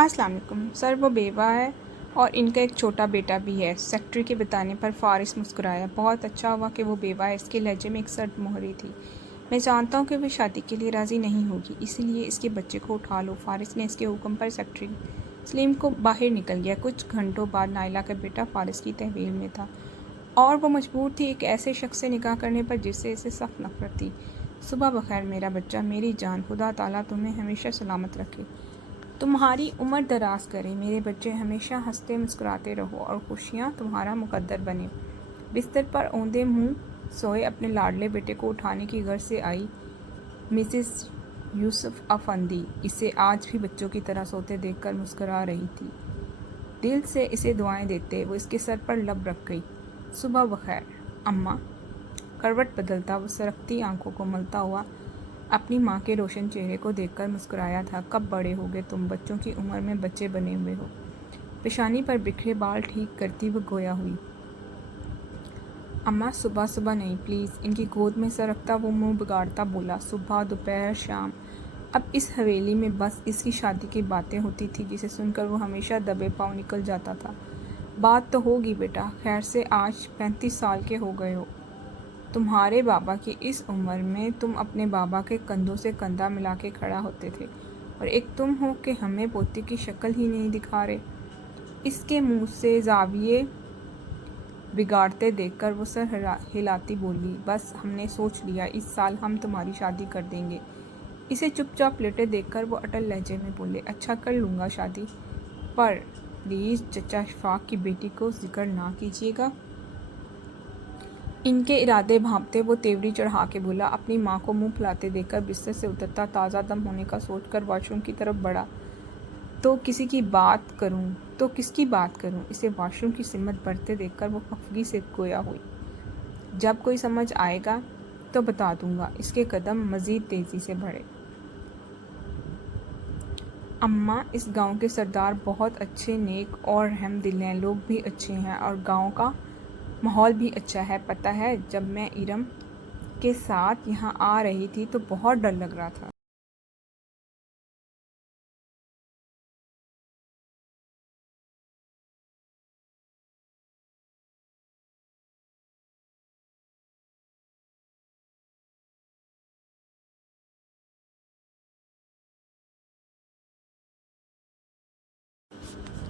अस्सलाम वालेकुम सर। वो बेवा है और इनका एक छोटा बेटा भी है। सेक्रेटरी के बताने पर फ़ारिस मुस्कुराया। बहुत अच्छा हुआ कि वो बेवा है। इसके लहजे में एक सर्द मोहरी थी। मैं जानता हूँ कि वह शादी के लिए राज़ी नहीं होगी, इसीलिए इसके बच्चे को उठा लो। फ़ारिस ने इसके हुक्म पर सेक्रेटरी सलीम को बाहर निकल गया। कुछ घंटों बाद नाइला का बेटा फ़ारिस की तहवील में था और वो मजबूर थी एक ऐसे शख्स से निकाह करने पर जिससे इसे सख्त नफरत थी। सुबह बखैर मेरा बच्चा, मेरी जान। खुदा ताला तुम्हें हमेशा सलामत रखे, तुम्हारी उम्र दराज करे। मेरे बच्चे, हमेशा हंसते मुस्कुराते रहो और खुशियाँ तुम्हारा मुकद्दर बने। बिस्तर पर औंधे मुंह सोए अपने लाडले बेटे को उठाने की गर्ज से आई मिसेस यूसुफ अफंदी इसे आज भी बच्चों की तरह सोते देखकर मुस्कुरा रही थी। दिल से इसे दुआएं देते वो इसके सर पर लब रख गई। सुबह बखैर अम्मा। करवट बदलता वो सरकती आंखों को मलता हुआ अपनी माँ के रोशन चेहरे को देखकर मुस्कुराया था। कब बड़े हो गए तुम, बच्चों की उम्र में बच्चे बने हुए हो। पेशानी पर बिखरे बाल ठीक करती वो गोया हुई। अम्मा सुबह सुबह नहीं प्लीज़। इनकी गोद में सरकता वो मुंह बिगाड़ता बोला। सुबह दोपहर शाम अब इस हवेली में बस इसकी शादी की बातें होती थी जिसे सुनकर वो हमेशा दबे पाँव निकल जाता था। बात तो होगी बेटा, खैर से आज 35 साल के हो गए हो। तुम्हारे बाबा की इस उम्र में तुम अपने बाबा के कंधों से कंधा मिला के खड़ा होते थे और एक तुम हो कि हमें पोते की शक्ल ही नहीं दिखा रहे। इसके मुंह से जाविये बिगाड़ते देखकर वो सर हिलाती बोली, बस हमने सोच लिया, इस साल हम तुम्हारी शादी कर देंगे। इसे चुपचाप लेटे देखकर वो अटल लहजे में बोले, अच्छा कर लूँगा शादी, पर प्लीज़ चचा इशफाक की बेटी को जिक्र ना कीजिएगा। इनके इरादे भांपते वो तेवरी चढ़ा के बोला। अपनी माँ को मुंह फुलाते देखकर बिस्तर से उतरता ताज़ा दम होने का सोचकर वॉशरूम की तरफ बढ़ा। तो किसकी बात करूं? इसे वॉशरूम की सिमत बढ़ते देखकर वो खफगी से गोया हुई। जब कोई समझ आएगा तो बता दूंगा। इसके कदम मज़ीद तेज़ी से बढ़े। अम्मा, इस गांव के सरदार बहुत अच्छे, नेक और रहमदिल हैं। लोग भी अच्छे हैं और गांव का माहौल भी अच्छा है। पता है, जब मैं इरम के साथ यहाँ आ रही थी तो बहुत डर लग रहा था।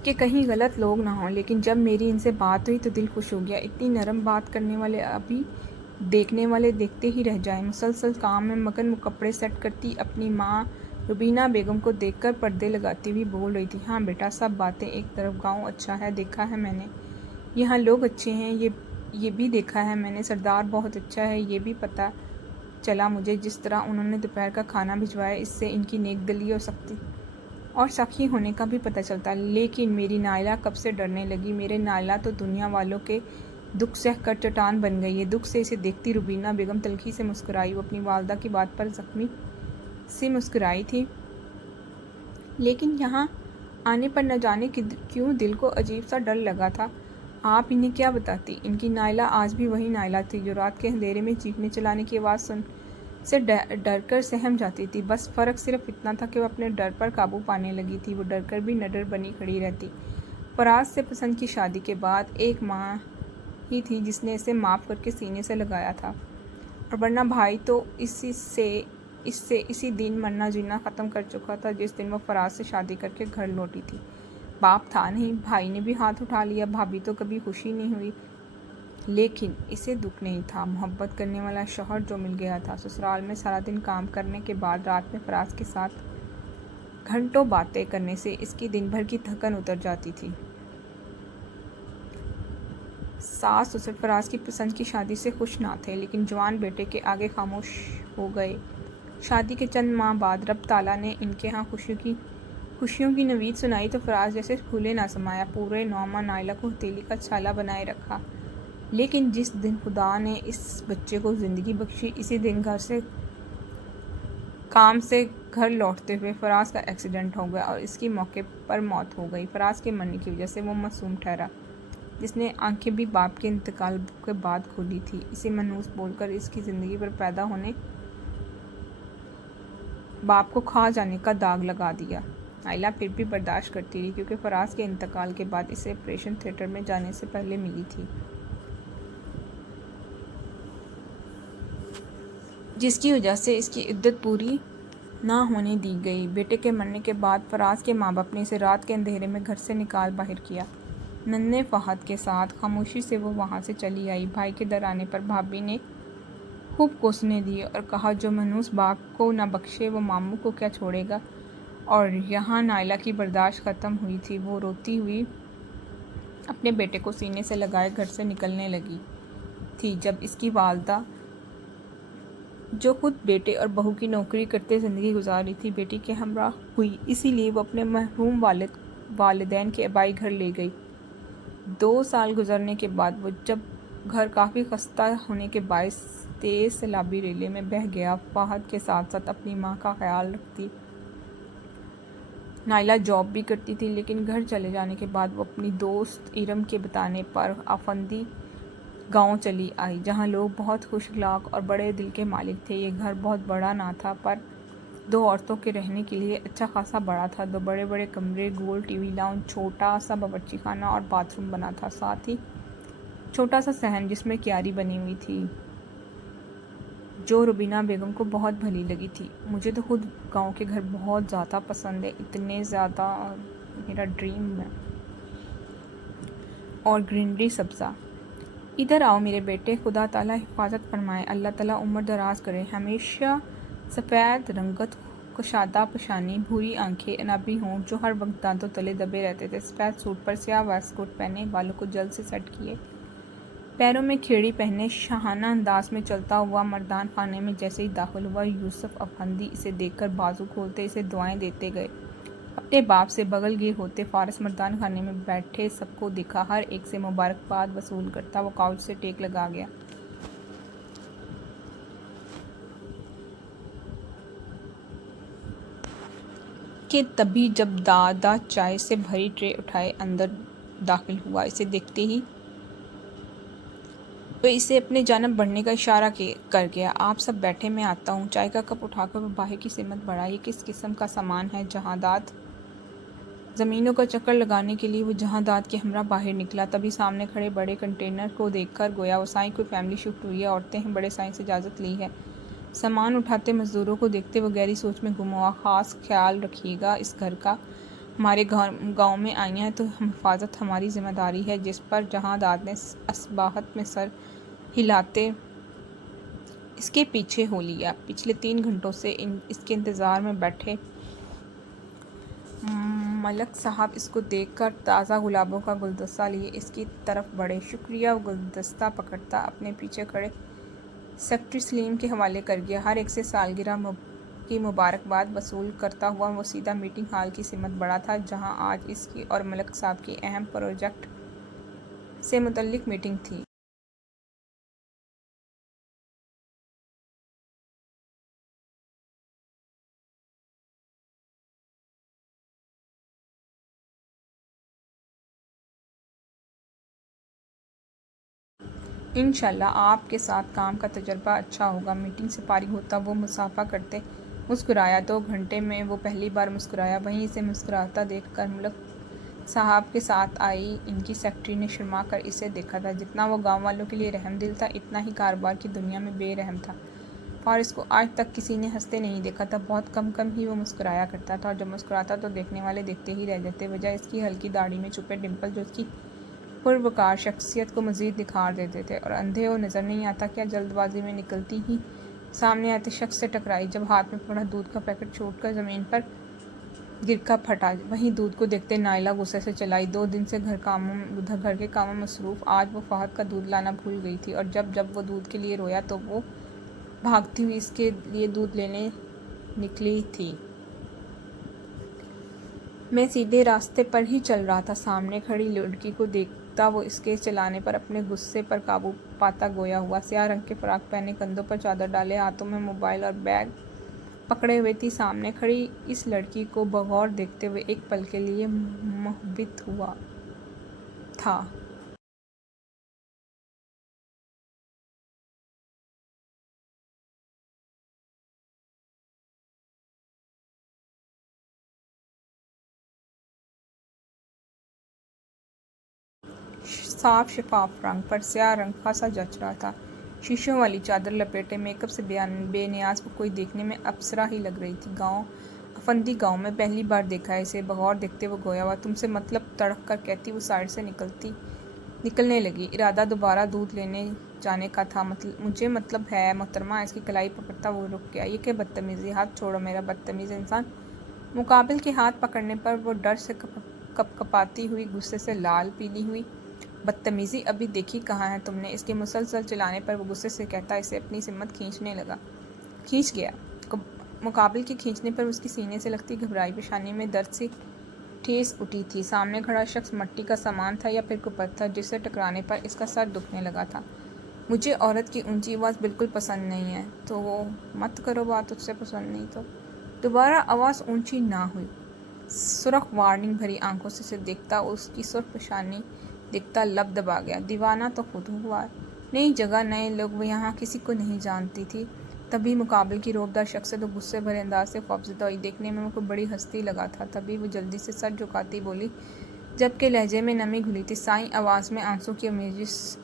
कि कहीं गलत लोग ना हों, लेकिन जब मेरी इनसे बात हुई तो दिल खुश हो गया। इतनी नरम बात करने वाले अभी देखने वाले देखते ही रह जाएं। मुसलसल काम में मगन वो कपड़े सेट करती अपनी माँ रुबीना बेगम को देखकर पर्दे लगाती हुई बोल रही थी, हाँ बेटा, सब बातें एक तरफ, गांव अच्छा है, देखा है मैंने, यहाँ लोग अच्छे हैं, ये भी देखा है मैंने, सरदार बहुत अच्छा है, ये भी पता चला मुझे। जिस तरह उन्होंने दोपहर का खाना भिजवाया, इससे इनकी नेकदिली और सखी होने का भी पता चलता। लेकिन मेरी नायला कब से डरने लगी। मेरे नायला तो दुनिया वालों के दुख सहकर चट्टान बन गई है। दुख से इसे देखती रुबीना बेगम तल्खी से मुस्कुराई। वो अपनी वालदा की बात पर जख्मी सी मुस्कुराई थी, लेकिन यहाँ आने पर न जाने क्यों दिल को अजीब सा डर लगा था। आप इन्हें क्या बताती? इनकी नायला आज भी वही नायला थी जो रात के अंधेरे में चीखने चलाने की आवाज़ सुन से डर कर सहम जाती थी। बस फ़र्क सिर्फ इतना था कि वह अपने डर पर काबू पाने लगी थी। वो डर कर भी नडर बनी खड़ी रहती। फराज से पसंद की शादी के बाद एक माह ही थी जिसने इसे माफ़ करके सीने से लगाया था, और वरना भाई तो इसी दिन मरना जीना ख़त्म कर चुका था जिस दिन वो फराज से शादी करके घर लौटी थी। बाप था नहीं, भाई ने भी हाथ उठा लिया। भाभी तो कभी खुशी नहीं हुई, लेकिन इसे दुख नहीं था। मोहब्बत करने वाला शौहर जो मिल गया था। ससुराल में सारा दिन काम करने के बाद रात में फराज के साथ घंटों बातें करने से इसकी दिन भर की थकन उतर जाती थी। सास ससुर फराज की पसंद की शादी से खुश ना थे, लेकिन जवान बेटे के आगे खामोश हो गए। शादी के चंद माह बाद रब ताला ने इनके यहाँ खुशियों की नवीद सुनाई तो फराज जैसे फूले ना समाया। पूरे 9 माह नायला को हथेली का छाला बनाए रखा। लेकिन जिस दिन खुदा ने इस बच्चे को ज़िंदगी बख्शी, इसी दिन काम से घर लौटते हुए फराज का एक्सीडेंट हो गया और इसकी मौके पर मौत हो गई। फराज के मरने की वजह से वो मासूम ठहरा, जिसने आंखें भी बाप के इंतकाल के बाद खोली थी। इसे मनहूस बोलकर इसकी ज़िंदगी पर पैदा होने बाप को खा जाने का दाग लगा दिया। नाइला फिर भी बर्दाश्त करती रही क्योंकि फराज के इंतकाल के बाद इसे ऑपरेशन थिएटर में जाने से पहले मिली थी, जिसकी वजह से इसकी इद्दत पूरी ना होने दी गई। बेटे के मरने के बाद फराज के माँ बाप ने इसे रात के अंधेरे में घर से निकाल बाहर किया। नन्हे फहद के साथ खामोशी से वो वहाँ से चली आई। भाई के डर आने पर भाभी ने खूब कोसने दिए और कहा, जो मनूस बाप को न बख्शे वो मामू को क्या छोड़ेगा। और यहाँ नाइला की बर्दाश्त ख़त्म हुई थी। वो रोती हुई अपने बेटे को सीने से लगाए घर से निकलने लगी थी जब इसकी वालदा, जो खुद बेटे और बहू की नौकरी करते ज़िंदगी गुजार रही थी, बेटी के हमरा हुई। इसीलिए वो अपने मरहूम वालिदैन के आबाई घर ले गई। 2 साल गुजरने के बाद वो जब घर काफ़ी खस्ता होने के बायस तेज़ सैलाबी रेले में बह गया, फहद के साथ साथ अपनी माँ का ख्याल रखती नाइला जॉब भी करती थी, लेकिन घर चले जाने के बाद वो अपनी दोस्त इरम के बताने पर आफंदी गांव चली आई, जहां लोग बहुत खुश अखलाक और बड़े दिल के मालिक थे। ये घर बहुत बड़ा ना था, पर 2 औरतों के रहने के लिए अच्छा खासा बड़ा था। 2 बड़े बड़े कमरे, गोल टीवी लाउंज, छोटा सा बावर्ची खाना और बाथरूम बना था, साथ ही छोटा सा सहन जिसमें क्यारी बनी हुई थी, जो रुबीना बेगम को बहुत भली लगी थी। मुझे तो खुद गांव के घर बहुत ज़्यादा पसंद है, इतने ज़्यादा मेरा ड्रीम है। और ग्रीनरी सब्ज़ा, इधर आओ मेरे बेटे, खुदा ताला हिफाजत फरमाए, अल्लाह ताला उम्र दराज करे। हमेशा सफ़ेद रंगत, कुशादा पेशानी, भूरी आंखें, अनाबी होंठ जो हर वक्त दांतों तले दबे रहते थे, सफ़ेद सूट पर स्याह वेस्टकोट पहने, बालों को जल्द से सेट किए, पैरों में खेड़ी पहने, शाहाना अंदाज में चलता हुआ मर्दान खाने में जैसे ही दाखिल हुआ, यूसुफ अफंदी इसे देखकर बाजू खोलते इसे दुआएं देते गए। अपने बाप से बगल गे होते फारस मर्दान खाने में बैठे सबको देखा, हर एक से मुबारकबाद वसूल करता वो काउच से टेक लगा गया कि तभी जब दादा चाय से भरी ट्रे उठाए अंदर दाखिल हुआ, इसे देखते ही वो इसे अपने जानब बढ़ने का इशारा कर गया। आप सब बैठे, मैं आता हूँ। चाय का कप उठाकर वो बाहर की सिमत बढ़ा। ये किस किस्म का सामान है? जहादात ज़मीनों का चक्कर लगाने के लिए वो जहादात के हमरा बाहर निकला। तभी सामने खड़े बड़े कंटेनर को देखकर गोया वो साईं कोई फैमिली शिफ्ट हुई है, औरतें हैं, बड़े साईं से इजाज़त ली है। सामान उठाते मज़दूरों को देखते वो गहरी सोच में गुम हुआ। ख़ास ख्याल रखिएगा इस घर का, हमारे गांव में आई हैं तो हिफाजत हमारी जिम्मेदारी है। जिस पर जहादात ने असबाहत में सर हिलाते इसके पीछे हो लिया। पिछले 3 घंटों से इसके इंतज़ार में बैठे मलक साहब इसको देखकर ताज़ा गुलाबों का गुलदस्ता लिए इसकी तरफ बढ़े। शुक्रिया। वो गुलदस्ता पकड़ता अपने पीछे खड़े सेक्रेटरी सलीम के हवाले कर गया। हर एक से सालगिरह की मुबारकबाद वसूल करता हुआ वो सीधा मीटिंग हॉल की सिमत बढ़ा था, जहां आज इसकी और मलक साहब की अहम प्रोजेक्ट से मुतल्लिक मीटिंग थी। इंशाल्लाह आपके साथ काम का तजुर्बा अच्छा होगा। मीटिंग से फारिग होता वो मुसाफा करते मुस्कुराया। 2 घंटे में वो पहली बार मुस्कुराया। वहीं इसे मुस्कुराता देखकर मलक साहब के साथ आई इनकी सेक्रेटरी ने शर्मा कर इसे देखा था। जितना वो गांव वालों के लिए रहमदिल था, इतना ही कारोबार की दुनिया में बेरहम था। फारिस को आज तक किसी ने हंसते नहीं देखा था। बहुत कम कम ही वो मुस्कुराया करता था, और जब मुस्कुराता तो देखने वाले देखते ही रह जाते। वजह इसकी हल्की दाढ़ी में छुपे डिम्पल जो उसकी पुरवकार शख्सियत को मज़ीद निखार देते थे। और अंधे वो नज़र नहीं आता क्या जल्दबाजी में निकलती ही सामने आते शख्स से टकराई, जब हाथ में पड़ा दूध का पैकेट छूटकर ज़मीन पर गिरका फटा। वहीं दूध को देखते नाइला गुस्से से चलाई। 2 दिन से घर के कामों में मसरूफ़ आज वो फहद का दूध लाना भूल गई थी, और जब जब वो दूध के लिए रोया तो वो भागती हुई इसके लिए दूध लेने निकली थी। मैं सीधे रास्ते पर ही चल रहा था। सामने खड़ी लड़की को देखता वो इसके चलाने पर अपने गुस्से पर काबू पाता गोया हुआ। स्याह रंग के फ्राक पहने, कंधों पर चादर डाले, हाथों में मोबाइल और बैग पकड़े हुए थी। सामने खड़ी इस लड़की को बगौर देखते हुए एक पल के लिए मोहित हुआ था। साफ शफाफ रंग पर स्याह रंग खासा जच रहा था। शीशों वाली चादर लपेटे मेकअप से बेनियाज वो कोई देखने में अप्सरा ही लग रही थी। अफंदी गांव में पहली बार देखा है इसे। बगौर देखते वो गोया हुआ तुमसे मतलब तड़क कर कहती वो साइड से निकलने लगी। इरादा दोबारा दूध लेने जाने का था। मुझे मतलब है मोहतरमा। इसकी कलाई पकड़ता वो रुक गया। ये क्या बदतमीजी, हाथ छोड़ो मेरा बदतमीज इंसान। मुकाबिल के हाथ पकड़ने पर वो डर से कपकपाती हुई, गुस्से से लाल पीली हुई। बदतमीजी अभी देखी कहाँ है तुमने। इसके मुसलसल चिल्लाने पर वो गुस्से से कहता इसे अपनी सिम्मत खींच गया। मुकाबिल के खींचने पर उसकी सीने से लगती घबराई पेशानी में दर्द से ठेस उठी थी। सामने खड़ा शख्स मट्टी का सामान था या फिर कोई पत्थर, जिससे टकराने पर इसका सर दुखने लगा था। मुझे औरत की ऊंची आवाज़ बिल्कुल पसंद नहीं है। तो वो मत करो बात, उससे पसंद नहीं तो। दोबारा आवाज़ ऊंची ना हुई। सुरख वार्निंग भरी आंखों से इसे देखता, उसकी सुर्ख पेशानी दिखता लब दबा गया। दीवाना तो खुद हुआ। नई जगह, नए लोग, वो यहाँ किसी को नहीं जानती थी। तभी मुकाबिल की रोबदार शख्स तो गुस्से भरे अंदाज से खौफजदा हुई। देखने में मुझको बड़ी हंसती लगा था। तभी वो जल्दी से सर झुकाती बोली, जबकि लहजे में नमी घुली थी। साईं आवाज़ में आंसू की अमेजिश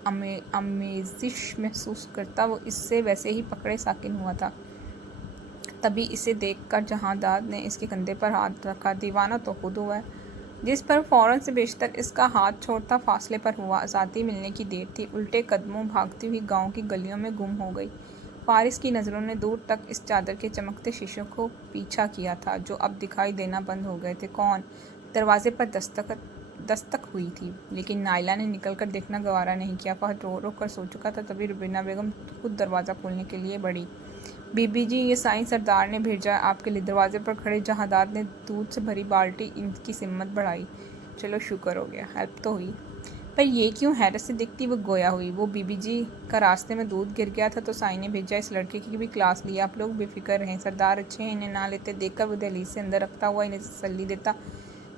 महसूस करता वो इससे वैसे ही पकड़े साकिन हुआ था। तभी इसे देखकर जहांदाद ने इसके कंधे पर हाथ रखा। दीवाना तो खुद हुआ है। जिस पर फौरन से बेशतर इसका हाथ छोड़ता फासले पर हुआ। आज़ादी मिलने की देर थी। उल्टे कदमों भागती हुई गांव की गलियों में गुम हो गई। फारिस की नज़रों ने दूर तक इस चादर के चमकते शीशों को पीछा किया था, जो अब दिखाई देना बंद हो गए थे। कौन? दरवाजे पर दस्तक हुई थी, लेकिन नाइला ने निकलकर देखना गवारा नहीं किया। फहद रो रो कर सो चुका था। तभी रुबीना बेगम खुद दरवाज़ा खोलने के लिए बढ़ी। बीबी जी, ये साईं सरदार ने भेजा है आपके लिए। दरवाजे पर खड़े जहादार ने दूध से भरी बाल्टी इनकी सिम्मत बढ़ाई। चलो शुक्र हो गया, हेल्प तो हुई। पर ये क्यों? हैरत से दिखती वो गोया हुई। वो बीबी जी का रास्ते में दूध गिर गया था तो साईं ने भेजा। इस लड़के की भी क्लास लिया। आप लोग बेफिक्र रहें, सरदार अच्छे हैं, इन्हें ना लेते। देखकर वो दहलीज से अंदर रखता हुआ इन्हें तसल्ली देता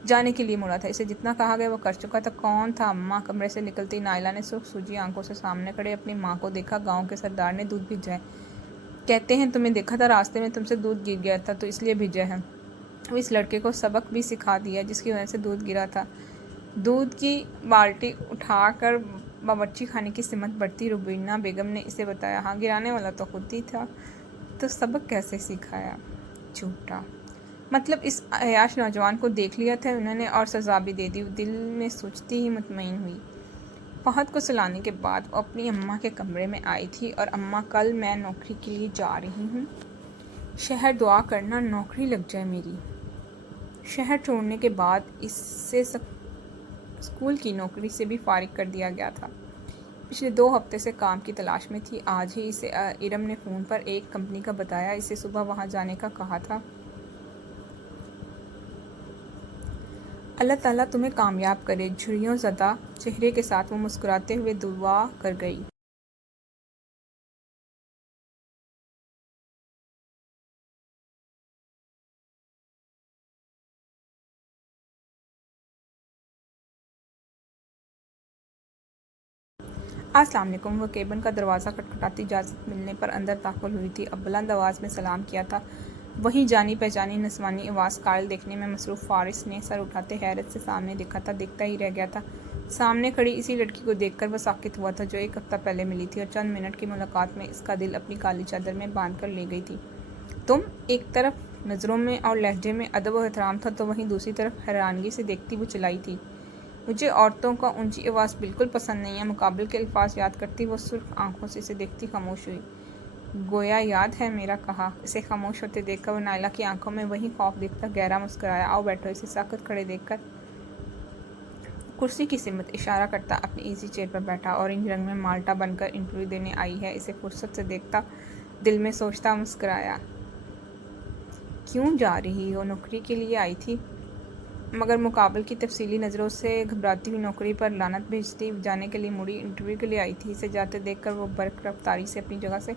जाने के लिए मुड़ा था। इसे जितना कहा गया वो कर चुका था। कौन था? अम्मा। कमरे से निकलती नाइला ने सुर्ख सूजी आंखों से सामने खड़े अपनी माँ को देखा। गाँव के सरदार ने दूध भेजा है, कहते हैं तुम्हें देखा था रास्ते में, तुमसे दूध गिर गया था तो इसलिए भेजा है। वो इस लड़के को सबक भी सिखा दिया जिसकी वजह से दूध गिरा था। दूध की बाल्टी उठाकर बावर्ची खाने की सिमत बढ़ती रुबीना बेगम ने इसे बताया। हाँ, गिराने वाला तो खुद ही था, तो सबक कैसे सिखाया? झूठा। मतलब इस अयाश नौजवान को देख लिया था उन्होंने और सज़ा भी दे दी। दिल में सोचती ही मुतमईन हुई। फहद को सुलाने के बाद वो अपनी अम्मा के कमरे में आई थी। और अम्मा, कल मैं नौकरी के लिए जा रही हूँ शहर, दुआ करना नौकरी लग जाए मेरी। शहर छोड़ने के बाद इससे स्कूल की नौकरी से भी फारिग कर दिया गया था। पिछले 2 हफ्ते से काम की तलाश में थी। आज ही इसे इरम ने फ़ोन पर एक कंपनी का बताया। इसे सुबह वहाँ जाने का कहा था। अल्लाह ताला तुम्हें कामयाब करे। झुर्रियों ज़दा चेहरे के साथ वो मुस्कुराते हुए दुआ कर गई। अस्सलाम वालेकुम। वो केबिन का दरवाज़ा खटखटाती इजाज़त मिलने पर अंदर दाखिल हुई थी। अब बुलंद आवाज़ में सलाम किया था। वही जानी पहचानी नस्वानी आवाज़। कायल देखने में मसरूफ़ फारिस ने सर उठाते हैरत से सामने देखा था। देखता ही रह गया था। सामने खड़ी इसी लड़की को देखकर वह साकित हुआ था, जो 1 हफ्ता पहले मिली थी और चंद मिनट की मुलाकात में इसका दिल अपनी काली चादर में बांध कर ले गई थी। तुम? एक तरफ नज़रों में और लहजे में अदब व एहतराम था, तो वहीं दूसरी तरफ हैरानगी से देखती वो चलाई थी। मुझे औरतों का ऊंची आवाज़ बिल्कुल पसंद नहीं है। मुकाबिल के अल्फाज याद करती वो सुर्ख आंखों से इसे देखती खामोश हुई। गोया याद है मेरा कहा। इसे खामोश होते देखकर वो नाइला की आंखों में वही खौफ देखकर गहरा मुस्कुराया। आओ बैठो। इसे साकत खड़े देखकर कुर्सी की सिमत इशारा करता अपनी इजी चेयर पर बैठा। ऑरेंज रंग में माल्टा बनकर इंटरव्यू देने आई है। इसे फुर्सत से देखता दिल में सोचता मुस्कुराया। क्यों जा रही हो? नौकरी के लिए आई थी। मगर मुकाबिल की तफसीली नज़रों से घबराती हुई नौकरी पर लानत भेजती जाने के लिए मुड़ी। इंटरव्यू के लिए आई थी। इसे जाते देखकर वो बर्क रफ्तारी से अपनी जगह से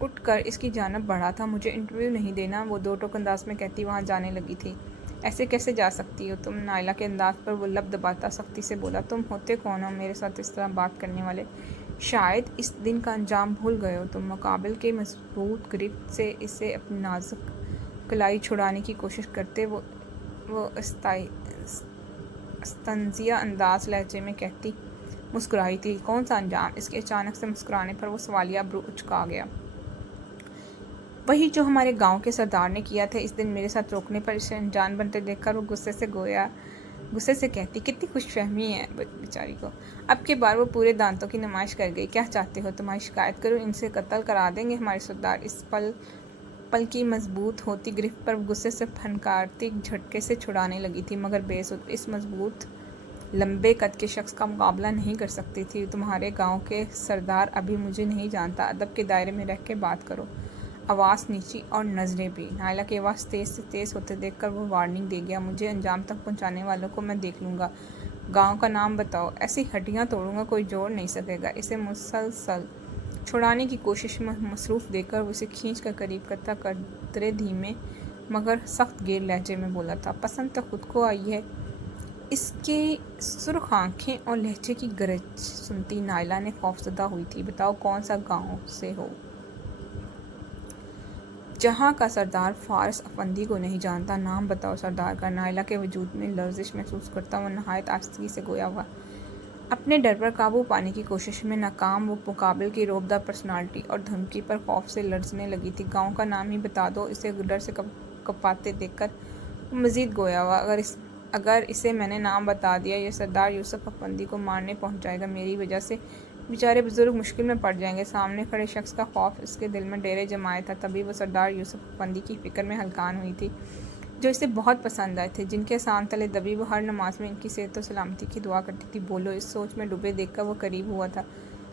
उठकर इसकी जानब बढ़ा था। मुझे इंटरव्यू नहीं देना, वो 2 टोक अंदाज में कहती वहाँ जाने लगी थी। ऐसे कैसे जा सकती हो तुम? नाइला के अंदाज पर वो लब दबाता सख्ती से बोला। तुम होते कौन हो मेरे साथ इस तरह बात करने वाले? शायद इस दिन का अंजाम भूल गए हो तुम। मुकाबिल के मजबूत गिरफ्त से इसे अपनी नाजुक कलाई छुड़ाने की कोशिश करते वो तंजिया अंदाज लहजे में कहती मुस्कुराई थी। कौन सा अंजाम? इसके अचानक से मुस्कुराने पर वो सवालिया ब्रू उचका गया। वही जो हमारे गांव के सरदार ने किया था। इस दिन मेरे साथ रोकने पर इसे अनजान बनते देखकर वो गुस्से से कहती, कितनी खुशफहमी है बेचारी को। अब के बार वो पूरे दांतों की नुमाइश कर गई। क्या चाहते हो? तुम्हारी शिकायत करूं? इनसे कत्ल करा देंगे हमारे सरदार। इस पल की मजबूत होती गिरफ्त पर गुस्से से फनकारती झटके से छुड़ाने लगी थी, मगर बेसुध इस मजबूत लंबे कद के शख्स का मुकाबला नहीं कर सकती थी। तुम्हारे गांव के सरदार अभी मुझे नहीं जानता। अदब के दायरे में रह के बात करो। आवाज़ नीची और नज़रें भी। नायला की आवाज़ तेज़ से तेज़ होते देखकर वो वार्निंग दे गया, मुझे अंजाम तक पहुंचाने वालों को मैं देख लूँगा। गांव का नाम बताओ। ऐसी हड्डियां तोड़ूंगा कोई जोड़ नहीं सकेगा। इसे मुसलसल छुड़ाने की कोशिश में मसरूफ़ देखकर वो इसे खींच कर करीब करता कदरे धीमे मगर सख्त गेर लहजे में बोला था, पसंद तो खुद को आई है। इसके सुर्ख आंखें और लहजे की गरज सुनती नायला ने खौफजदा हुई थी। बताओ कौन सा गांव से हो? जहाँ का सरदार फारस अफंदी को नहीं जानता। नाम बताओ सरदार का। नायला के वजूद में लर्जिश महसूस करता हुआ नहायत आस्तगी से गोया हुआ। अपने डर पर काबू पाने की कोशिश में नाकाम वो मुकाबले की रोबदार पर्सनालिटी और धमकी पर खौफ से लर्जने लगी थी। गांव का नाम ही बता दो। इसे डर से कपाते देखकर मजीद गोया हुआ, अगर इसे मैंने नाम बता दिया, ये सरदार यूसुफ अफंदी को मारने पहुंच जाएगा। मेरी वजह से बेचारे बुजुर्ग मुश्किल में पड़ जाएंगे। सामने खड़े शख्स का खौफ इसके दिल में डेरे जमाया था। तभी वो सरदार यूसुफ अफंदी की फिक्र में हलकान हुई थी, जो इसे बहुत पसंद आए थे, जिनके सान तले दबी वो हर नमाज में इनकी सेहत और सलामती की दुआ करती थी। बोलो। इस सोच में डूबे देखकर वो करीब हुआ था।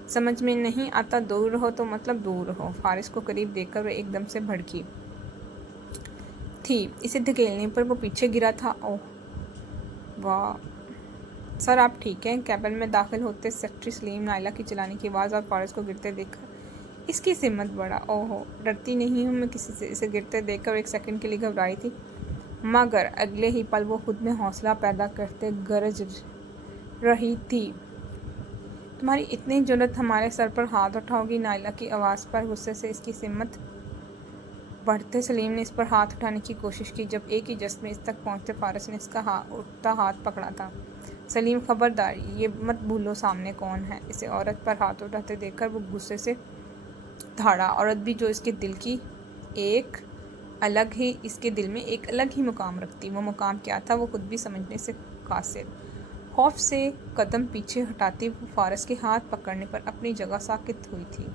समझ में नहीं आता, दूर रहो तो मतलब दूर रहो। फारिस को करीब देखकर वह एकदम से भड़की थी। इसे धकेलने पर वो पीछे गिरा था। ओह वाह सर, आप ठीक हैं? कैबिन में दाखिल होते सेक्रेटरी सलीम नायला की चिल्लाने की आवाज़ और फारिस को गिरते देखकर इसकी हिम्मत बढ़ा। ओहो, डरती नहीं हूँ मैं किसी से। इसे गिरते देखकर एक सेकंड के लिए घबराई थी, मगर अगले ही पल वो खुद में हौसला पैदा करते गरज रही थी। तुम्हारी इतनी जुर्रत हमारे सर पर हाथ उठाओगी? नायला की आवाज़ पर गुस्से से इसकी हिम्मत बढ़ते सलीम ने इस पर हाथ उठाने की कोशिश की। जब एक ही जस्ट में इस तक पहुंचते फारिस ने इसका उठता हाथ पकड़ा था। सलीम खबरदार, ये मत भूलो सामने कौन है। इसे औरत पर हाथ उठाते देखकर वो गुस्से से धाड़ा। औरत भी जो इसके दिल में एक अलग ही मुकाम रखती। वो मुकाम क्या था वो खुद भी समझने से कासिर। खौफ से कदम पीछे हटाती वो फारस के हाथ पकड़ने पर अपनी जगह साकित हुई थी।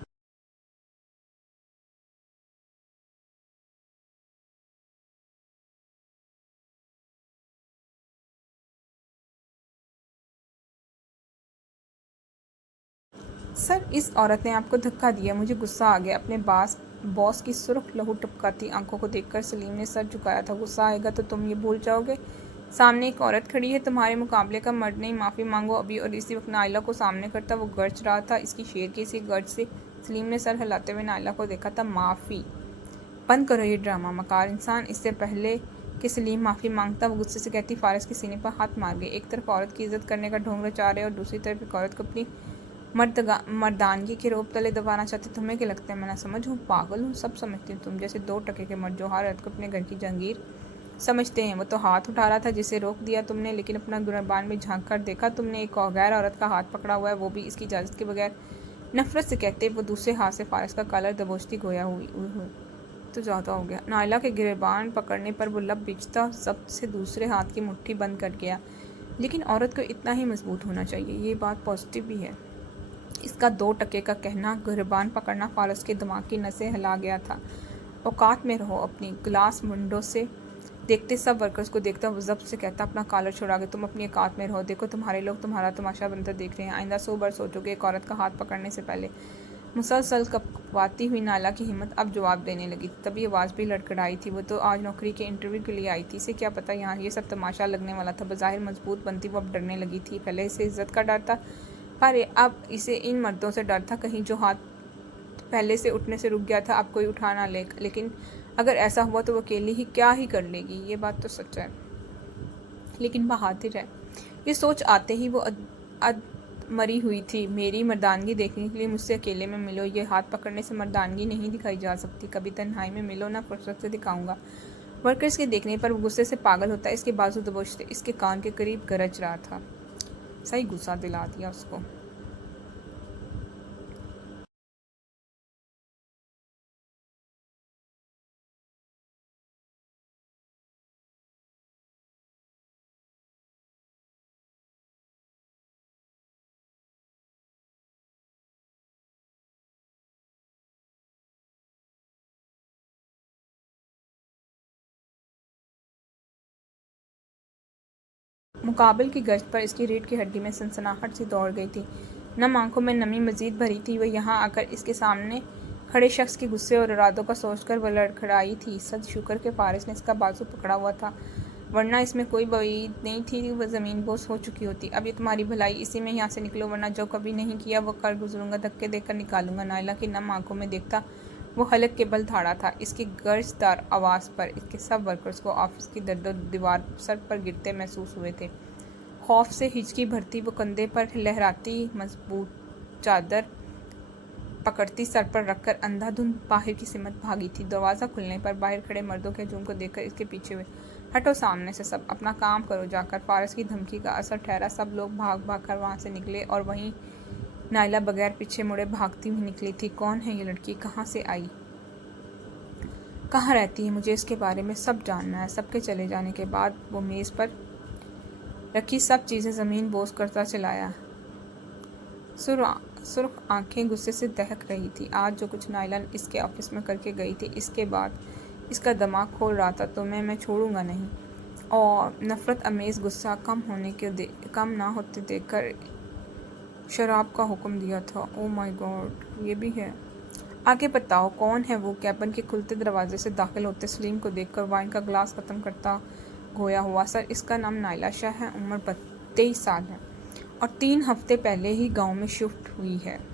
सर, इस औरत ने आपको धक्का दिया। मुझे गुस्सा आ गया। अपने बॉस की सुर्ख लहू टपकाती आंखों को देखकर सलीम ने सर झुकाया था। गुस्सा आएगा तो तुम ये भूल जाओगे, सामने एक औरत खड़ी है तुम्हारे मुकाबले का मर्द नहीं। माफ़ी मांगो अभी। और इसी वक्त नायला को सामने करता वो गर्ज रहा था। इसकी शेर की इसी गर्ज से सलीम ने सर हिलाते हुए नायला को देखा था। माफ़ी बंद करो ये ड्रामा, मकार इंसान। इससे पहले कि सलीम माफ़ी मांगता वो गुस्से से कहती फारिस के सीने पर हाथ मार गई। एक तरफ औरत की इज्जत करने का ढोंग रचा रहे और दूसरी तरफ एक औरत को अपनी मर्दानगी के रोप तले दबाना चाहते। तुम्हें क्या लगता है मैं ना समझ हूँ? पागल हूँ? सब समझती हूँ। तुम जैसे 2 टके के मर्द जो हर औरत को अपने घर की जंगीर समझते हैं। वो तो हाथ उठा रहा था जिसे रोक दिया तुमने, लेकिन अपना गुरबान में झांक कर देखा तुमने एक गैर औरत का हाथ पकड़ा हुआ है, वो भी इसकी इजाज़त के बगैर। नफरत से कहते वो दूसरे हाथ से फारिस का कलर दबोचती गोया हुई तो ज़्यादा हो गया। नायला के गिरबान पकड़ने पर वो लब बिचता जब्त से दूसरे हाथ की मुट्ठी बंद कर गया। लेकिन औरत को इतना ही मजबूत होना चाहिए, ये बात पॉजिटिव भी है। इसका 2 टके का कहना गिरबान पकड़ना फारिस के दिमाग की नसें हिला गया था। औकात में रहो अपनी। ग्लास विंडो से देखते सब वर्कर्स को देखता वो जब्त से कहता अपना कॉलर छुड़ा के तुम अपनी औकात में रहो। देखो तुम्हारे लोग तुम्हारा तमाशा बनकर देख रहे हैं। आइंदा 100 बार सोचोगे एक औरत का हाथ पकड़ने से पहले। मुसलसल कपवाती हुई नायला की हिम्मत अब जवाब देने लगी। तभी आवाज़ भी लड़खड़ाई थी। वो तो आज नौकरी के इंटरव्यू के लिए आई थी। इसे क्या पता यहाँ ये सब तमाशा लगने वाला था। बज़ाहिर मजबूत बनती वो अब डरने लगी थी। पहले इसे इज्जत का डर था, पर अब इसे इन मर्दों से डर था कहीं जो हाथ पहले से उठने से रुक गया था अब कोई उठा ना ले। लेकिन अगर ऐसा हुआ तो वो अकेली ही क्या ही कर लेगी। ये बात तो सच है, लेकिन बहादुर है। ये सोच आते ही वो मरी हुई थी। मेरी मर्दानगी देखने के लिए मुझसे अकेले में मिलो। ये हाथ पकड़ने से मर्दानगी नहीं दिखाई जा सकती। कभी तन्हाई में मिलो ना फुर्सत से दिखाऊंगा। वर्कर्स के देखने पर वो गुस्से से पागल होता है। इसके बाजू दबोचते इसके कान के करीब गरज रहा था। सही गुस्सा दिला दिया उसको। मुकाबल की गर्ज पर इसकी रीढ़ की हड्डी में सनसनाहट सी दौड़ गई थी। नम आंखों में नमी मजीद भरी थी। वह यहाँ आकर इसके सामने खड़े शख्स के गुस्से और इरादों का सोचकर वह लड़खड़ाई थी। सद शुक्र के फारिस ने इसका बाजू पकड़ा हुआ था, वरना इसमें कोई बईद नहीं थी, वह ज़मीन बोस हो चुकी होती। अब ये तुम्हारी भलाई, इसी में यहाँ से निकलो, वरना जो कभी नहीं किया वो कर गुजरूंगा, धक्के देकर निकालूंगा। नायला की नम आंखों में देखता वो हलक के बल ठाड़ा था। इसकी गर्जदार आवाज़ पर इसके सब वर्कर्स को ऑफिस की दरदो दीवार सर पर गिरते महसूस हुए थे। खौफ से हिचकी भरती वो कंधे पर लहराती मजबूत चादर पकड़ती सर पर रखकर अंधाधुंध बाहर की सिमत भागी थी। दरवाज़ा खुलने पर बाहर खड़े मर्दों के हजूम को देखकर इसके पीछे हुए। हटो सामने से सब, अपना काम करो जाकर। फारिस की धमकी का असर ठहरा। सब लोग भाग भाग कर वहाँ से निकले और वहीं नायला बगैर पीछे मुड़े भागती हुई निकली थी। कौन है ये लड़की, कहाँ से आई, कहाँ रहती है, मुझे इसके बारे में सब जानना है। सबके चले जाने के बाद वो मेज़ पर रखी सब चीज़ें ज़मीन बोस करता चलाया। सुर्ख आंखें गुस्से से दहक रही थी। आज जो कुछ नायला इसके ऑफिस में करके गई थी, इसके बाद इसका दिमाग खोल रहा था। तो मैं छोड़ूंगा नहीं। और नफ़रत अमेज़ गुस्सा कम ना होते देखकर शराब का हुक्म दिया था। ओ माय गॉड, ये भी है। आगे बताओ कौन है वो। कैबिन के खुलते दरवाजे से दाखिल होते सलीम को देखकर वाइन का ग्लास ख़त्म करता गोया हुआ। सर, इसका नाम नायला शाह है, उम्र 23 साल है और 3 हफ्ते पहले ही गांव में शिफ्ट हुई है।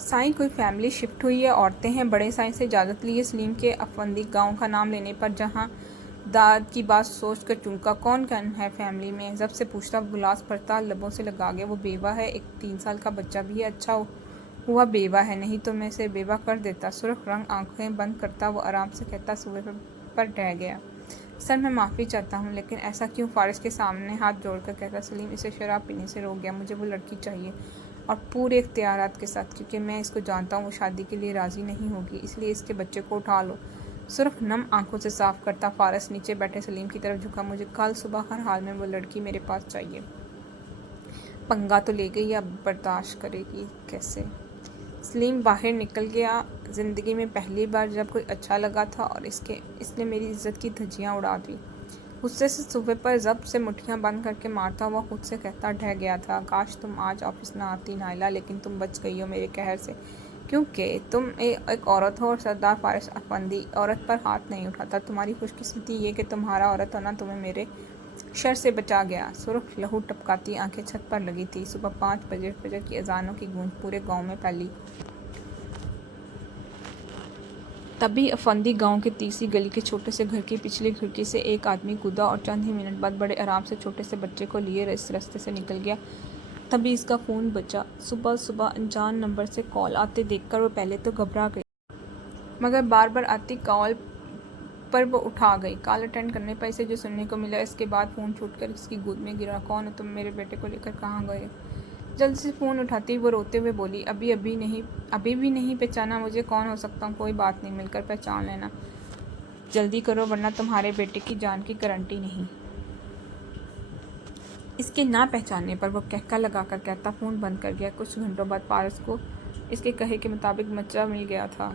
साईं, कोई फैमिली शिफ्ट हुई है, औरतें हैं। बड़े साईं से इजाज़त लिए सलीम के अफंदी गांव का नाम लेने पर जहां दाद की बात सोच कर चुनका। कौन कौन है फैमिली में, जब से पूछता गिलास भरता लबों से लगा गया। वो बेवा है, एक 3 साल का बच्चा भी है। अच्छा हुआ बेवा है, नहीं तो मैं इसे बेवा कर देता। सुर्ख रंग आंखें बंद करता वो आराम से कहता, सुबह पर रह गया। सर, मैं माफ़ी चाहता हूँ, लेकिन ऐसा क्यों। फारिस के सामने हाथ जोड़कर कहता सलीम, इसे शराब पीने से रोक गया। मुझे वो लड़की चाहिए और पूरे इख्तियारात के साथ, क्योंकि मैं इसको जानता हूँ वो शादी के लिए राज़ी नहीं होगी, इसलिए इसके बच्चे को उठा लो। सुर्ख नम आंखों से साफ करता फारिस नीचे बैठे सलीम की तरफ झुका। मुझे कल सुबह हर हाल में वो लड़की मेरे पास चाहिए। पंगा तो ले गई, अब बर्दाश्त करेगी कैसे। सलीम बाहर निकल गया। ज़िंदगी में पहली बार जब कोई अच्छा लगा था और इसने मेरी इज्जत की धज्जियाँ उड़ा दी। गुस्से से सुबह पर ज़ब्त से मुट्ठियाँ बंद करके मारता हुआ खुद से कहता ढह गया था, काश तुम आज ऑफिस ना आती नायला, लेकिन तुम बच गई हो मेरे कहर से, क्योंकि तुम एक औरत हो और सरदार फारिस अफंदी औरत पर हाथ नहीं उठाता। तुम्हारी खुशकिस्मती ये कि तुम्हारा औरत होना तुम्हें मेरे शर से बचा गया। सुर्ख लहू टपकाती आंखें छत पर लगी थी। सुबह 5 बजे फजर की अजानों की गूंज पूरे गांव में फैली। तभी अफंदी गांव के तीसरी गली के छोटे से घर की पिछली खिड़की से एक आदमी कूदा और चंद ही मिनट बाद बड़े आराम से छोटे से बच्चे को लिए इस रास्ते से निकल गया। तभी इसका फ़ोन बजा। सुबह सुबह अनजान नंबर से कॉल आते देखकर वो पहले तो घबरा गई, मगर बार बार आती कॉल पर वो उठा गई। कॉल अटेंड करने पर इसे जो सुनने को मिला, इसके बाद फ़ोन छूटकर इसकी गोद में गिरा। कौन हो तुम, मेरे बेटे को लेकर कहाँ गए। जल्द से फ़ोन उठाती वो रोते हुए बोली, अभी भी नहीं पहचाना मुझे, कौन हो सकता हूँ। कोई बात नहीं, मिलकर पहचान लेना, जल्दी करो, वरना तुम्हारे बेटे की जान की गारंटी नहीं। इसके ना पहचानने पर वो कहका लगाकर कहता फ़ोन बंद कर गया। कुछ घंटों बाद पारस को इसके कहे के मुताबिक बच्चा मिल गया था।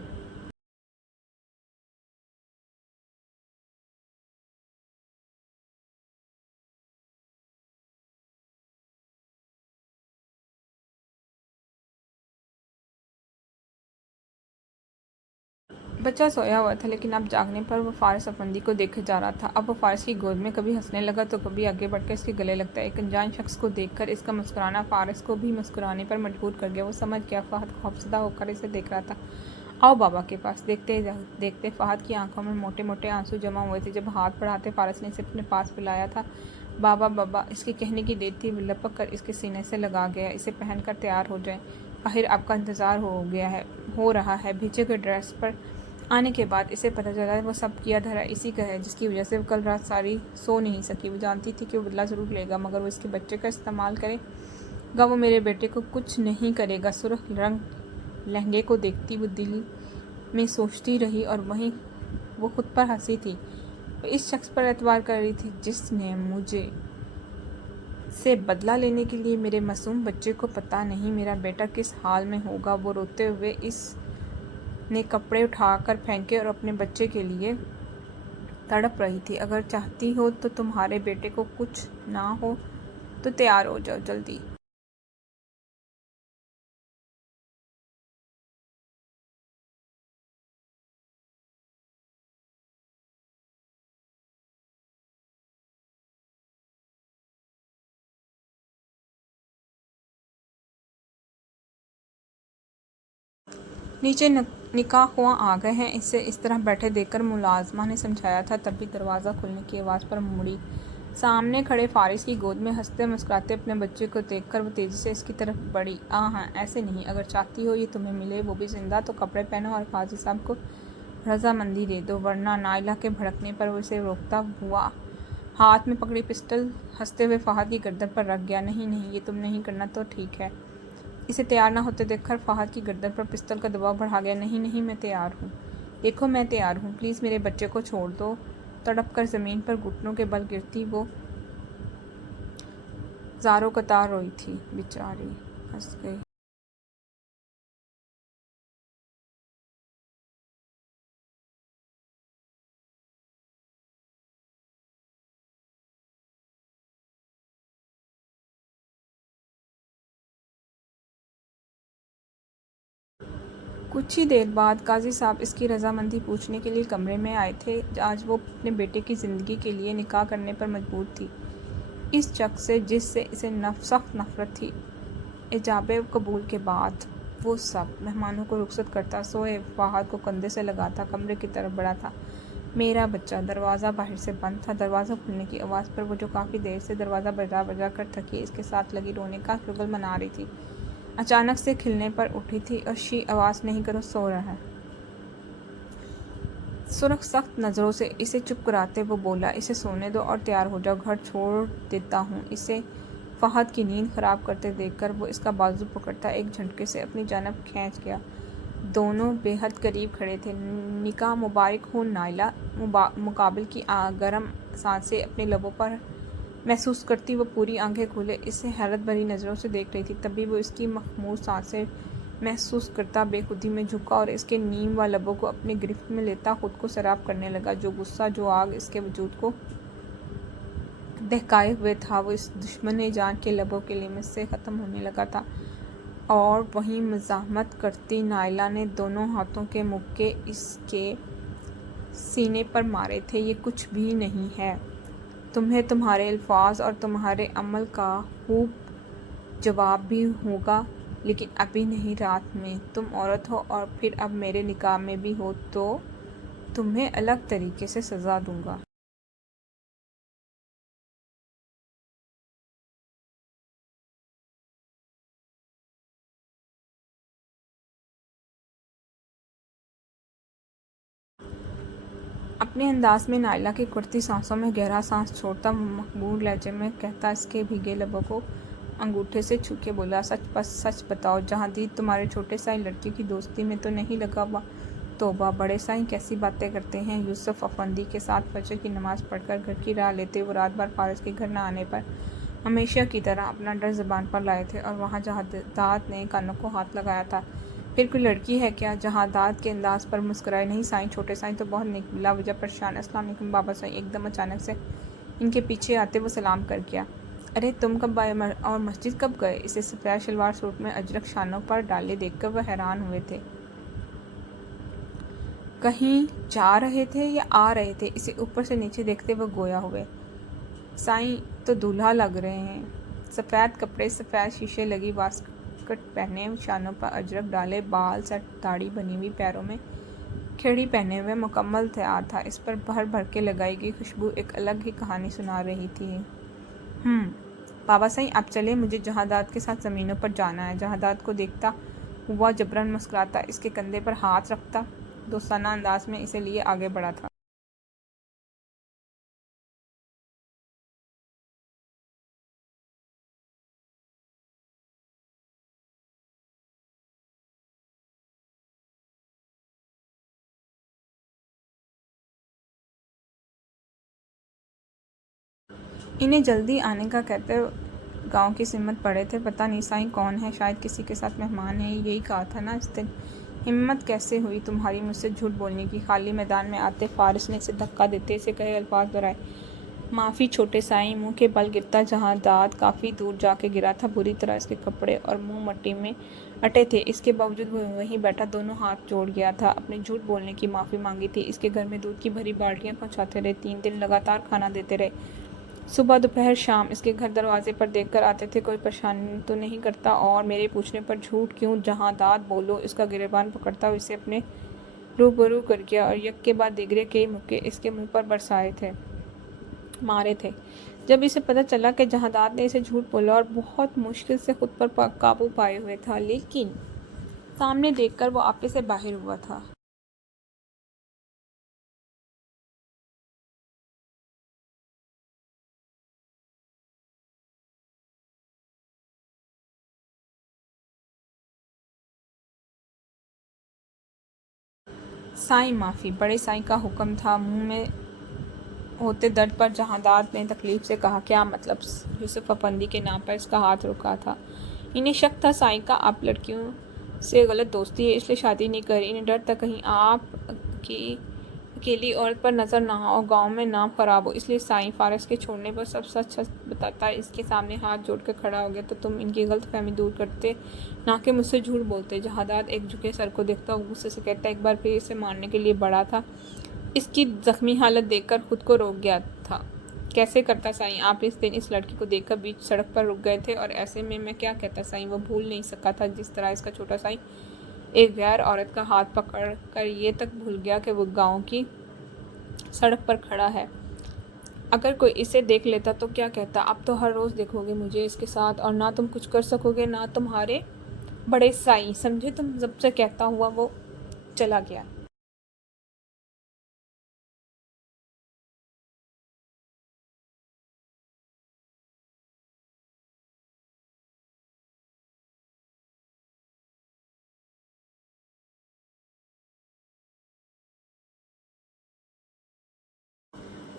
बच्चा सोया हुआ था, लेकिन अब जागने पर वो फारिस अफंदी को देखे जा रहा था। अब वो फारिस की गोद में कभी हंसने लगा तो कभी आगे बढ़कर इसके गले लगता। एक अनजान शख्स को देखकर इसका मुस्कुराना फारिस को भी मुस्कुराने पर मजबूर कर गया। वो समझ गया फहद खौफजदा होकर इसे देख रहा था। आओ बाबा के पास। देखते देखते फहद की आंखों में मोटे मोटे आंसू जमा हुए थे। जब हाथ बढ़ाते फारिस ने इसे अपने पास बुलाया था। बाबा बाबा इसके कहने की देर थी। लपक कर इसके सीने से लगा गया। इसे पहनकर तैयार हो जाए, आखिर आपका इंतज़ार हो रहा है। भेजे गए ड्रेस पर आने के बाद इसे पता चला वो सब किया धरा इसी का है, जिसकी वजह से वो कल रात सारी सो नहीं सकी। वो जानती थी कि वो बदला ज़रूर लेगा, मगर वो इसके बच्चे का इस्तेमाल करेगा। वो मेरे बेटे को कुछ नहीं करेगा। सुर्ख रंग लहंगे को देखती वो दिल में सोचती रही, और वहीं वो खुद पर हंसी थी। वो इस शख्स पर एतबार कर रही थी जिसने मुझे से बदला लेने के लिए मेरे मासूम बच्चे को पता नहीं मेरा बेटा किस हाल में होगा। वो रोते हुए इस ने कपड़े उठाकर फेंके और अपने बच्चे के लिए तड़प रही थी। अगर चाहती हो तो तुम्हारे बेटे को कुछ ना हो तो तैयार हो जाओ जल्दी। नीचे निकाह हुआ आ गए हैं। इसे इस तरह बैठे देखकर मुलाजमा ने समझाया था, तब भी दरवाज़ा खुलने की आवाज़ पर मुड़ी। सामने खड़े फारिस की गोद में हंसते मुस्कुराते अपने बच्चे को देखकर वो तेज़ी से इसकी तरफ बढ़ी। हाँ, ऐसे नहीं, अगर चाहती हो ये तुम्हें मिले, वो भी जिंदा, तो कपड़े पहनो और काजी साहब को रजामंदी दे दो, वरना। नाइला के भड़कने पर वो इसे रोकता हुआ हाथ में पकड़ी पिस्टल हंसते हुए फहद की गर्दन पर रख गया। नहीं नहीं, ये तुम नहीं करना तो ठीक है। इसे तैयार ना होते देखकर फहद की गर्दन पर पिस्तौल का दबाव बढ़ा गया। नहीं नहीं, मैं तैयार हूँ, देखो मैं तैयार हूँ, प्लीज़ मेरे बच्चे को छोड़ दो। तड़प कर ज़मीन पर घुटनों के बल गिरती वो ज़ारों कतार रोई थी। बेचारी हंस गई। कुछ ही देर बाद काजी साहब इसकी रजामंदी पूछने के लिए कमरे में आए थे। आज वो अपने बेटे की ज़िंदगी के लिए निकाह करने पर मजबूर थी, इस शख्स से जिससे इसे सख्त नफरत थी। इजाबे कबूल के बाद वो सब मेहमानों को रुखसत करता, सोए फहद को कंधे से लगाता कमरे की तरफ बढ़ा था। मेरा बच्चा। दरवाज़ा बाहर से बंद था। दरवाज़ा खुलने की आवाज़ पर वो, जो काफ़ी देर से दरवाज़ा बजा बजा कर थकी इसके साथ लगी रोने का शुगल मना रही थी, अचानक से खिलने पर उठी थी और शी, आवाज़ नहीं करो, सो रहा है। सुरख सख्त नज़रों से इसे चुप कराते वो बोला, इसे सोने दो और तैयार हो जाओ, घर छोड़ देता हूँ। इसे फहद की नींद ख़राब करते देखकर वो इसका बाजू पकड़ता एक झटके से अपनी जानब खींच गया। दोनों बेहद करीब खड़े थे। निकाह मुबारक हो नाइला, मुकाबिल की गर्म सांसें अपने लबों पर महसूस करती वो पूरी आंखें खोले इसे हैरत भरी नज़रों से देख रही थी। तभी वो इसकी मखमूर सांसें महसूस करता बेखुदी में झुका और इसके नीम व लबों को अपनी गिरफ्त में लेता खुद को सैराब करने लगा। जो गुस्सा, जो आग इसके वजूद को दहकाए हुए था, वो इस दुश्मन जान के लबों के लिमिट से ख़त्म होने लगा था। और वहीं मज़ाहमत करती नाइला ने दोनों हाथों के मुक्के इसके सीने पर मारे थे। ये कुछ भी नहीं है, तुम्हें तुम्हारे अल्फाज और तुम्हारे अमल का खूब जवाब भी होगा, लेकिन अभी नहीं, रात में। तुम औरत हो और फिर अब मेरे निकाह में भी हो, तो तुम्हें अलग तरीके से सज़ा दूंगा। अपने अंदाज में नाइला की कुर्ती सांसों में गहरा सांस छोड़ता मकबूल लहजे में कहता, इसके भीगे लबों को अंगूठे से छू के बोला, सच बताओ जहांदीद, तुम्हारे छोटे साई लड़की की दोस्ती में तो नहीं लगा हुआ? तौबा, बड़े साई कैसी बातें करते हैं। यूसुफ अफंदी के साथ फजर की नमाज़ पढ़कर घर की राह लेते वो रात भर फारिस के घर न आने पर हमेशा की तरह अपना डर ज़बान पर लाए थे, और वहाँ जहादात ने कानों को हाथ लगाया था। फिर कोई लड़की है क्या? जहादात के अंदाज पर मुस्कुराए, नहीं साईं, छोटे साईं तो बहुत नेक। बिला वजह परेशान। अस्सलाम वालेकुम बाबा साईं। एकदम अचानक से इनके पीछे आते वो सलाम कर गया। अरे तुम कब आए और मस्जिद कब गए? इसे सफ़ेद शलवार सूट में अजरक शानों पर डाले देखकर वह हैरान हुए थे। कहीं जा रहे थे या आ रहे थे, इसे ऊपर से नीचे देखते वो गोया हुए। साईं तो दूल्हा लग रहे हैं। सफ़ेद कपड़े, सफ़ेद शीशे लगी वास्कट पहने, शानों पर अजरक डाले बाल, सेट दाढ़ी बनी हुई, पैरों में खेड़ी पहने हुए, मुकम्मल तैयार था। इस पर भर भर के लगाई गई खुशबू एक अलग ही कहानी सुना रही थी। बाबा साईं आप चले, मुझे जहादात के साथ ज़मीनों पर जाना है। जहादात को देखता हुआ जबरन मुस्कुराता, इसके कंधे पर हाथ रखता, दोस्ताना अंदाज में इसे लिए आगे बढ़ा था। इन्हें जल्दी आने का कहते गांव की सिमत पड़े थे। पता नहीं साईं कौन है, शायद किसी के साथ मेहमान है, यही कहा था ना इस दिन। हिम्मत कैसे हुई तुम्हारी मुझसे झूठ बोलने की? खाली मैदान में आते फारिस ने इसे धक्का देते इसे कहे अल्फाज दोहराए, माफ़ी छोटे साईं। मुंह के बल गिरता जहादात काफ़ी दूर जाके गिरा था, बुरी तरह इसके कपड़े और मुंह मट्टी में अटे थे। इसके बावजूद वो वहीं बैठा दोनों हाथ जोड़ गया था। अपने झूठ बोलने की माफ़ी मांगी थी। इसके घर में दूध की भरी बाल्टियाँ पहुँचाते रहे, 3 दिन लगातार खाना देते रहे, सुबह दोपहर शाम। इसके घर दरवाजे पर देखकर आते थे, कोई परेशानी तो नहीं करता? और मेरे पूछने पर झूठ क्यों? जहादात बोलो। इसका गिरेबान पकड़ता हुआ इसे अपने रूबरू कर गया और यक के बाद दिगरे कई मुक्के इसके मुंह पर बरसाए थे, मारे थे। जब इसे पता चला कि जहादात ने इसे झूठ बोला और बहुत मुश्किल से खुद पर काबू पाए हुए था, लेकिन सामने देखकर वो आपे से बाहर हुआ था। साईं माफ़ी, बड़े साईं का हुक्म था। मुंह में होते दर्द पर जहादात ने तकलीफ से कहा, क्या मतलब? यूसुफ अफंदी के नाम पर इसका हाथ रुका था। इन्हें शक था साईं का आप लड़कियों से गलत दोस्ती है, इसलिए शादी नहीं करी। इन्हें डर था कहीं आप की अकेली औरत पर नज़र ना हो और गांव में नाम खराब हो, इसलिए साईं फारस के छोड़ने पर सब सच सच बताता। इसके सामने हाथ जोड़कर खड़ा हो गया तो तुम इनकी गलतफहमी दूर करते, ना कि मुझसे झूठ बोलते। जहादात एक झुके सर को देखता हुआ गुस्से से कहता, एक बार फिर इसे मारने के लिए बढ़ा था, इसकी जख्मी हालत देखकर खुद को रोक गया था। कैसे करता साईं? आप इस दिन इस लड़की को देखकर बीच सड़क पर रुक गए थे और ऐसे में मैं क्या कहता साईं? वो भूल नहीं सका था जिस तरह इसका छोटा साईं एक गैर औरत का हाथ पकड़ कर ये तक भूल गया कि वो गांव की सड़क पर खड़ा है। अगर कोई इसे देख लेता तो क्या कहता? अब तो हर रोज़ देखोगे मुझे इसके साथ और ना तुम कुछ कर सकोगे ना तुम्हारे बड़े साईं, समझे? तुम जब से कहता हुआ वो चला गया।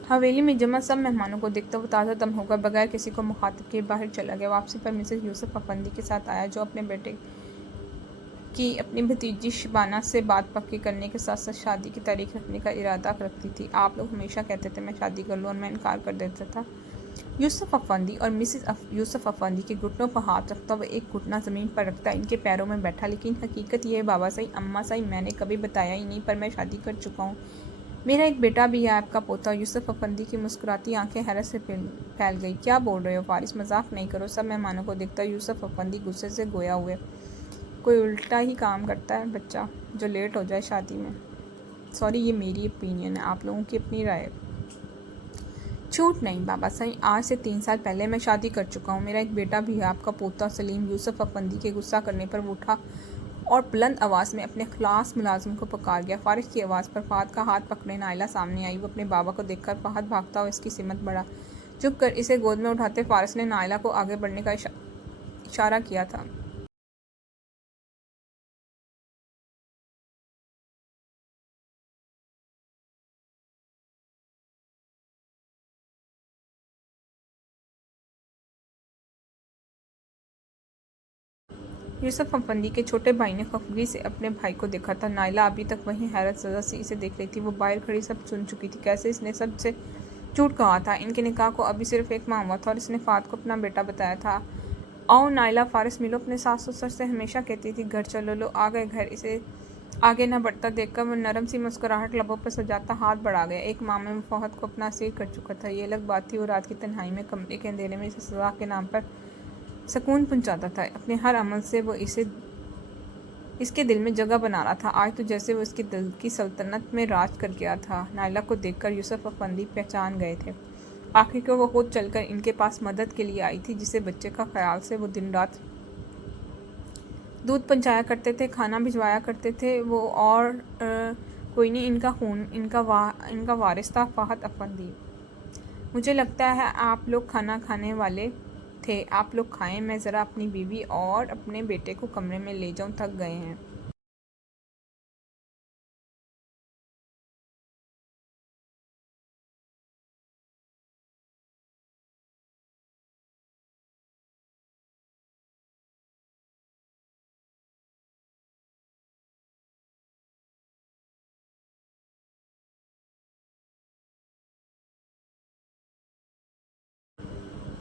हवेली में जमा सब मेहमानों को देखता वो ताज़ा दम होकर बगैर किसी को मुखातिब किए बाहर चला गया। वापसी पर मिसेस यूसुफ अफंदी के साथ आया, जो अपने बेटे की अपनी भतीजी शिबाना से बात पक्की करने के साथ साथ शादी की तारीख रखने का इरादा रखती थी। आप लोग हमेशा कहते थे मैं शादी कर लूँ और मैं इनकार कर देता था। यूसुफ अफंदी और मिसेस यूसुफ अफंदी के घुटनों पर हाथ रखता वह एक घुटना ज़मीन पर रखता इनके पैरों में बैठा, लेकिन हकीकत यह है बाबा साईं, अम्मा साईं, मैंने कभी बताया ही नहीं, पर मैं शादी कर चुका हूँ। मेरा एक बेटा भी है, आपका पोता। यूसुफ अफंदी की मुस्कुराती आंखें हैरत से फैल गई। क्या बोल रहे हो फारिस? मजाक नहीं करो। सब मेहमानों को देखता यूसुफ अफंदी गुस्से से गोया हुए, कोई उल्टा ही काम करता है बच्चा जो लेट हो जाए शादी में। सॉरी, ये मेरी ओपिनियन है, आप लोगों की अपनी राय। झूठ नहीं बाबा साईं, आज से 3 साल पहले मैं शादी कर चुका हूँ। मेरा एक बेटा भी है, आपका पोता सलीम। यूसुफ अफंदी के गुस्सा करने पर वो उठा और बुलंद आवाज़ में अपने खलास मुलाजिम को पुकार गया। फारिस की आवाज़ पर फहद का हाथ पकड़े नाइला सामने आई। वो अपने बाबा को देखकर फहद भागता हुआ इसकी सिमत बढ़ा। चुप कर, इसे गोद में उठाते फारिस ने नाइला को आगे बढ़ने का इशारा किया था। यूसुफ अफंदी के छोटे भाई ने खफगी से अपने भाई को देखा था। नाइला अभी तक वहीं हैरत ज़दा सी इसे देख रही थी। वो बाहर खड़ी सब सुन चुकी थी, कैसे इसने सबसे झूठ कहा था। इनके निकाह को अभी सिर्फ 1 माह हुआ था और इसने फात को अपना बेटा बताया था। आओ नाइला, फारिस मिलो, अपने सास ससुर से हमेशा कहती थी घर चलो। लो आ गए घर। इसे आगे न बढ़ता देखकर वो नरम सी मुस्कुराहट लबों पर सजाता हाथ बढ़ा गया। एक मामले में फहद को अपना असीर कर चुका था। ये अलग बात थी, वो रात की तन्हाई में कमरे के अंधेरे में इसे सजा के नाम पर सुकून पहुंचाता था। अपने हर अमल से वो इसके दिल में जगह बना रहा था। आज तो जैसे वो इसके दिल की सल्तनत में राज कर गया था। नायला को देखकर यूसुफ अफंदी पहचान गए थे। आखिर को वो खुद चलकर इनके पास मदद के लिए आई थी, जिसे बच्चे का ख्याल से वो दिन रात दूध पहुँचाया करते थे, खाना भिजवाया करते थे वो, और कोई नहीं, इनका खून, इनका वारिस था फहद अफंदी। मुझे लगता है आप लोग खाना खाने वाले थे। आप लोग खाएं, मैं ज़रा अपनी बीवी और अपने बेटे को कमरे में ले जाऊं, थक गए हैं।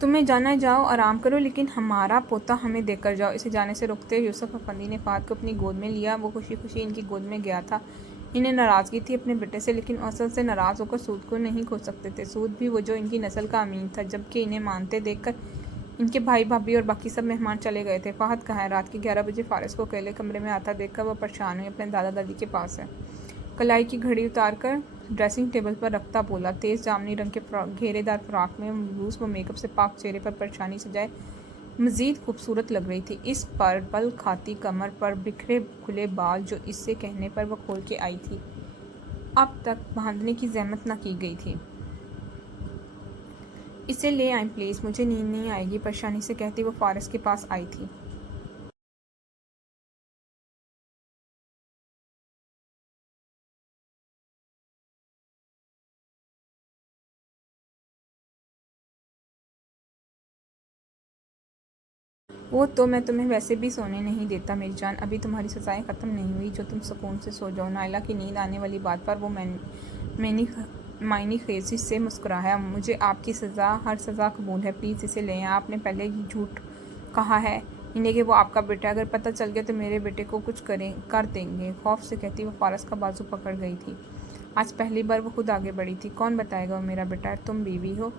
तुम्हें जाना है, जाओ आराम करो, लेकिन हमारा पोता हमें देकर जाओ। इसे जाने से रोकते हुए यूसुफ अफंदी ने फहद को अपनी गोद में लिया। वो खुशी खुशी इनकी गोद में गया था। इन्हें नाराज़गी थी अपने बेटे से, लेकिन असल से नाराज़ होकर सूद को नहीं खो सकते थे। सूद भी वो जो इनकी नस्ल का अमीन था। जबकि इन्हें मानते देखकर इनके भाई भाभी और बाकी सब मेहमान चले गए थे। फहद कहाँ है? रात के 11 बजे फारिस को अकेले कमरे में आता देखकर वह परेशान हुई। अपने दादा दादी के पास है। कलाई की घड़ी उतारकर ड्रेसिंग टेबल पर रखता बोला। तेज़ जामनी रंग के घेरेदार फ्रॉक में रूस व मेकअप से पाक चेहरे पर परेशानी सजाए मज़ीद खूबसूरत लग रही थी। इस पर बल खाती कमर पर बिखरे खुले बाल जो इससे कहने पर वह खोल के आई थी, अब तक बांधने की जहमत न की गई थी। इसे ले आए प्लीज़, मुझे नींद नहीं आएगी, परेशानी से कहती वो फारिस के पास आई थी। वो तो मैं तुम्हें वैसे भी सोने नहीं देता मेरी जान। अभी तुम्हारी सजाएं ख़त्म नहीं हुई जो तुम सुकून से सो जाओ। नायला की नींद आने वाली बात पर वो मायनी खेजी से मुस्कुराया। मुझे आपकी सज़ा, हर सज़ा कबूल है, प्लीज़ इसे लें। आपने पहले ही झूठ कहा है इन्हें कि वो आपका बेटा है। अगर पता चल गया तो मेरे बेटे को कुछ कर देंगे। खौफ से कहती वो फारस का बाजू पकड़ गई थी। आज पहली बार वो खुद आगे बढ़ी थी। कौन बताएगा वो मेरा बेटा है? तुम बीवी हो,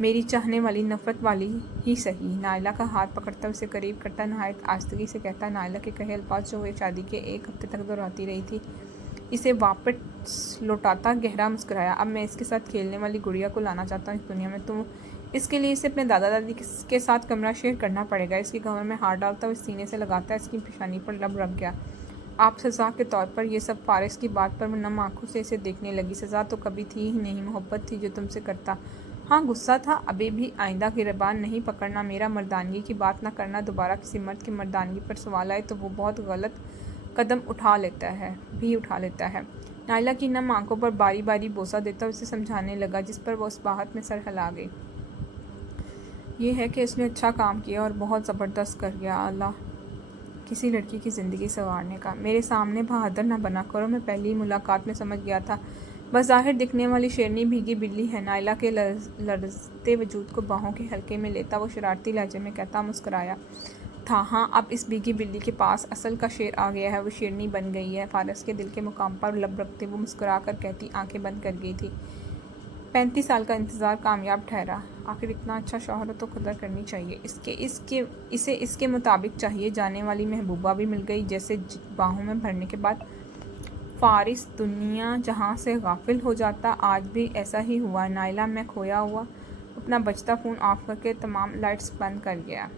मेरी चाहने वाली, नफ़रत वाली ही सही। नायला का हाथ पकड़ता उसे करीब करता नहायत आस्तगी से कहता। नायला के कहे अल्फाज जो वे शादी के 1 हफ्ते तक दोहराती रही थी, इसे वापस लौटाता गहरा मुस्कुराया। अब मैं इसके साथ खेलने वाली गुड़िया को लाना चाहता हूँ इस दुनिया में। तुम इसके लिए इसे अपने दादा दादी के साथ कमरा शेयर करना पड़ेगा। इसकी कमर में हाथ डालता हुआ सीने से लगाता है। इसकी पेशानी पर लब रख गया। आप सज़ा के तौर पर ये सब फारिस की बात पर नम आंखों से इसे देखने लगी। सज़ा तो कभी थी ही नहीं, मोहब्बत थी जो तुमसे करता। हाँ, गुस्सा था, अभी भी। आइंदा गिरबान नहीं पकड़ना, मेरा मर्दानगी की बात ना करना। दोबारा किसी मर्द की मर्दानगी पर सवाल आए तो वो बहुत गलत कदम उठा लेता है। नायला की नम आंखों पर बारी बारी बोसा देता उसे समझाने लगा, जिस पर वो उस बात में सर हिला गई। ये है कि इसने अच्छा काम किया और बहुत ज़बरदस्त कर गया। अल्लाह किसी लड़की की ज़िंदगी संवारने का। मेरे सामने बहादुर ना बना करो, मैं पहली मुलाकात में समझ गया था बज़ाहिर दिखने वाली शेरनी भीगी बिल्ली है। नायला के लरजते वजूद को बाहों के हल्के में लेता वो शरारती लहजे में कहता मुस्कुराया था। हाँ, अब इस भीगी बिल्ली के पास असल का शेर आ गया है, वो शेरनी बन गई है। फारस के दिल के मुकाम पर लब रखते वो मुस्कुरा कर कहती आंखें बंद कर गई थी। 35 साल का इंतज़ार कामयाब ठहरा। आखिर इतना अच्छा शौहर तो कदर करनी चाहिए। इसे इसके मुताबिक चाहिए जाने वाली महबूबा भी मिल गई। जैसे बाहों में भरने के बाद फारिस दुनिया जहाँ से गाफिल हो जाता, आज भी ऐसा ही हुआ। नायला में खोया हुआ अपना बजता फ़ोन ऑफ करके तमाम लाइट्स बंद कर गया।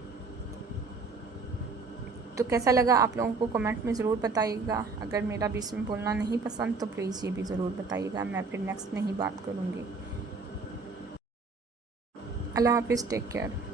तो कैसा लगा आप लोगों को कमेंट में ज़रूर बताइएगा। अगर मेरा बीच में बोलना नहीं पसंद तो प्लीज़ ये भी ज़रूर बताइएगा। मैं फिर नेक्स्ट नहीं बात करूँगी। अल्लाह हाफिज़, टेक केयर।